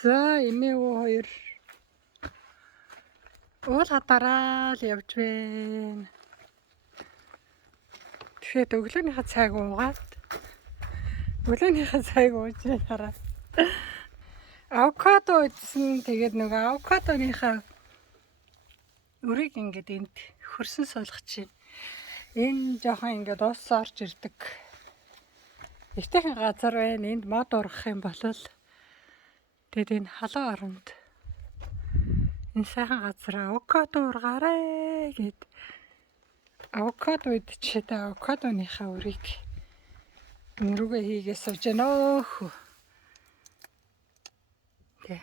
За эмээ хоёр уул хадараа л явж байна. Тэгэхээр өглөөнийхөө цайг уугаад ууж хараа. Авокадо идсэн. Тэгээд нөгөө авокадоныхаа үрийг ингээд энд хөрсөн суулгах чинь. Энэ жоохон ингээд ус орж ирдэг. Эвтэйхэн газар байна. Энд мод ургах юм бол тэгээд энэ халуун оронд энэ сайхан газар авокадо ургаарай гэд авокадо идчихэд авокадоныхаа үрийг рүүгээ хийгээ сууж гэнэ хөө. Тэ.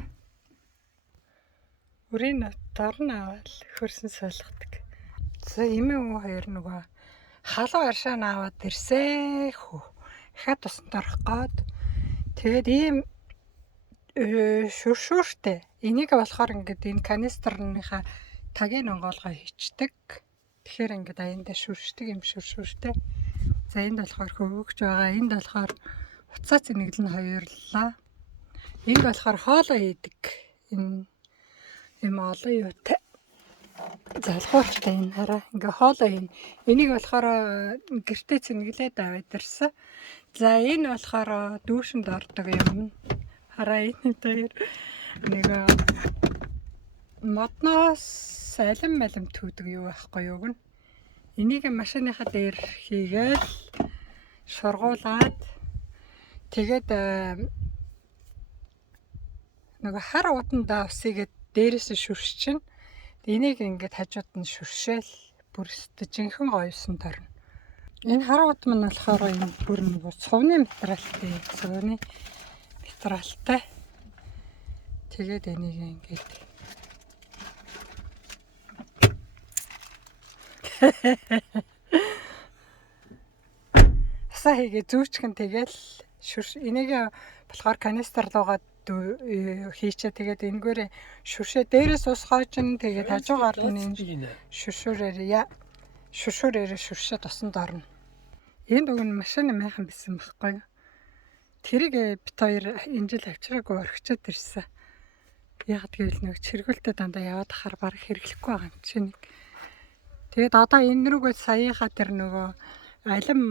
Үрийн дорн аваад хөрсөн суулгадаг. За эмээ хоёр нөгөө халуун аршаа аваад ирсэн хөө. Дахиад тусанд орох гээд тэгээд ийм шүршүүртэй. Энийг болохоор ингээд энэ канистрынхаа тагийг онгоолгоо хийчдэг. Тэгэхээр ингээд аяндаа шүршдэг юм шүршүүртэй. За энд болохоор хөвөгч байгаа. Энд болохоор уцаа цэнэглэн хоёрлаа. Энд болохоор хоолоо хийдэг. Энэ юм олон юутай. Залхуурчтай энэ хараа. Ингээ хоолоо хийн. Энийг болохоор гэртээ цэнэглээд аваад ирсэн. За энэ болохоор дүүшинд ордог юм. Хараа энэ дээр нэг модноос алим түүдэг юу байхгүй юу гэн. Энийг машиныхаа дээр хийгээл шургуулад тэгээд нөгөө хар удандаа усыгээд дээрээс шүршчин. Энийг ингээд хажууд нь шүршээл бүрстэ жинхэнэ гоёсон торно. Энэ хар уд мань болохоор энэ бүр нөгөө цувны материалтай. Тэгээд энийг ингээд асаа хийгээ зүүчгэн тэгэл энийг болохоор канистр руугаа хийчээ тэгээд энэгээр шүршээ дээрээс ус хоожин тэгээд хажуугаар нь шүршүүрээр шүршээ тосонд орно. Энд уг нь машины майхан бисэн байхгүй юу? Тэрийг бит хоёр энэ жил авчраагүй орхичод ирсэн. Яг гэвэл нэг чиргүүлтэй дандаа яваад ахаар баг хэрэглэхгүй байгаа юм чинь. Тэгээд одоо энэ рүүгээ саяхаа тэр нөгөө алим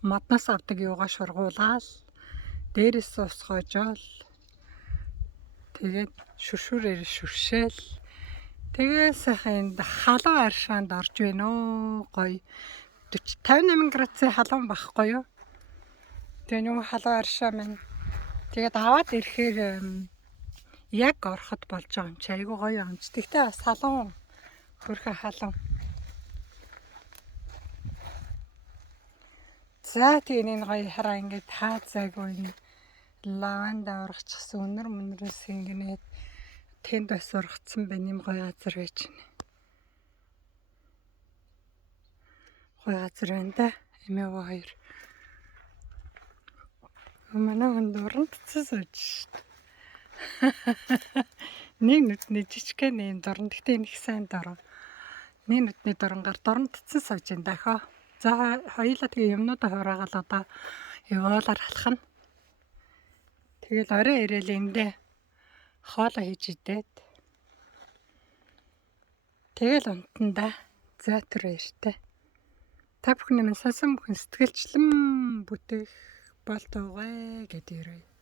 модноос авдаг юугаа шургуулаад дээрээс ус хоожоол тэгээд шүршүүрээр шүршээл тэгээ сайхан энд халуун аршаанд орж байна оо гоё 58 градусын халуун байхгүй юу? Тэгээ нөгөө халуун аршаа минь тэгээд аваад ирэхээр яг ороход болж байгаа юм чи айгуу гоё юм чи. Тэгтээ бас халуун хөрхө халуун. За тэгээд энэ гоё хараа ингээд таацаагүй энэ лаванда ургачихсан өнөр мөнрөөс ингэнээд тэнд бас ургацсан байна юм гоё газар байж байна. Гоё газар байна да. Эмээ хоёр. Манай хүн дурандцсан сууж шít. Нэг нүдний жижигхэн юм дуран. Гэхдээ энэ их сайн дуран. Нэг нүдний дурангаар дурандцсан сууж энэ дахио. За хоёулаа тэгээ юмнуудаа хураагаал одоо яваалаар халахна. Тэгэл орой ирээл эндээ хоолоо хийж идээд тэгэл унтанда за түр баяртай. Та бүхэн минь сонсон бүхэн сэтгэлчлэн бүтээх болтугай гэдэг.